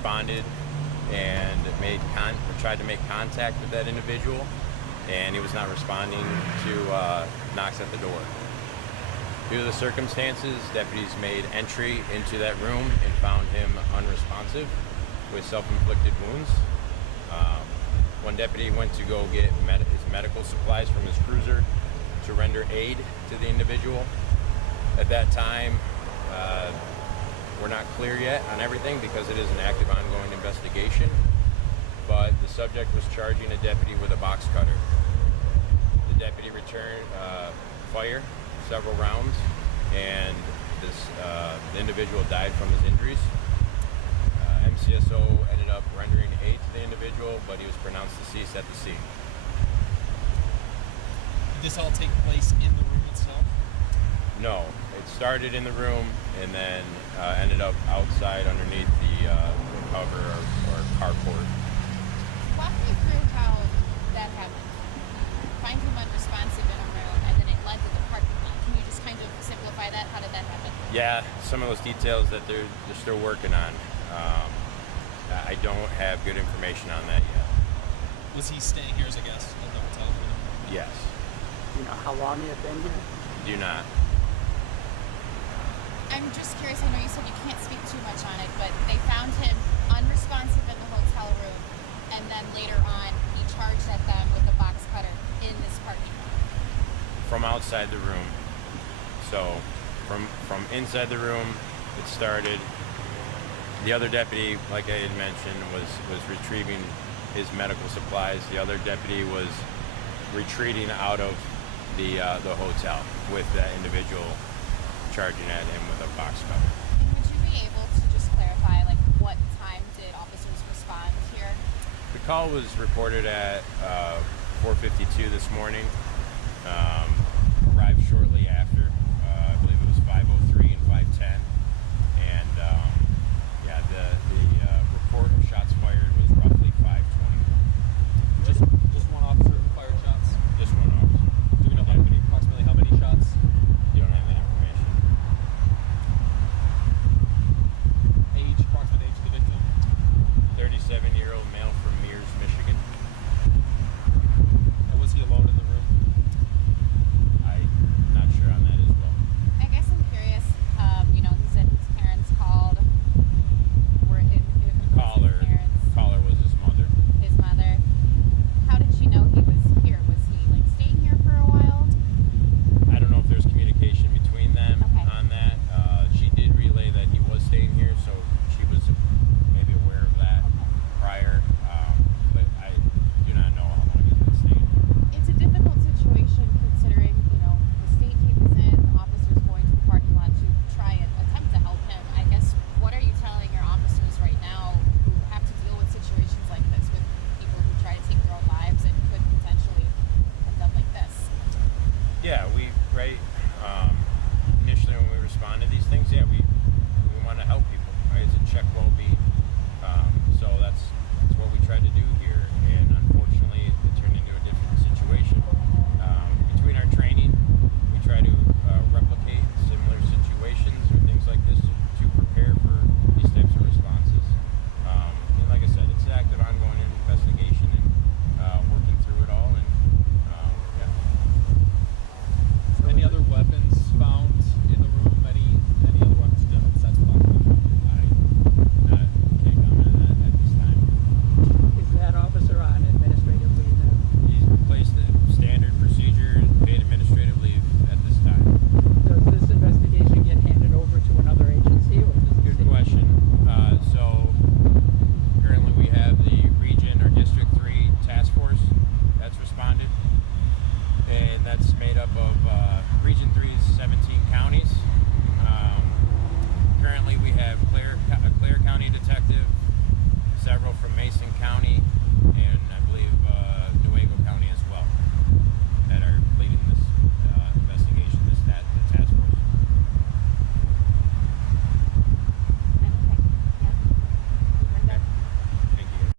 responded and tried to make contact with that individual, and he was not responding to knocks at the door. Due to the circumstances, deputies made entry into that room and found him unresponsive with self-inflicted wounds. One deputy went to go get his medical supplies from his cruiser to render aid to the individual. At that time, we're not clear yet on everything because it is an active ongoing investigation, but the subject was charging a deputy with a box cutter. The deputy returned fire several rounds, and the individual died from his injuries. MCSO ended up rendering aid to the individual, but he was pronounced deceased at the scene. Did this all take place in the room itself? No, it started in the room and then ended up outside underneath the cover or carport. Walk me through how that happened. Find him unresponsive in a room, and then it led to the parking lot. Can you just kind of simplify that? How did that happen? Yeah, some of those details that they're still working on. I don't have good information on that yet. Was he staying here as a guest at the hotel? Yes. You know how long he had been here? Do not. I'm just curious, I know you said you can't speak too much on it, but they found him unresponsive in the hotel room, and then later on he charged at them with a box cutter in this parking lot. From outside the room. So from inside the room, it started. The other deputy, like I had mentioned, was retrieving his medical supplies. The other deputy was retreating out of the hotel with that individual charging at him with a box cutter. And would you be able to just clarify, like, what time did officers respond here? The call was reported at 4:52 this morning.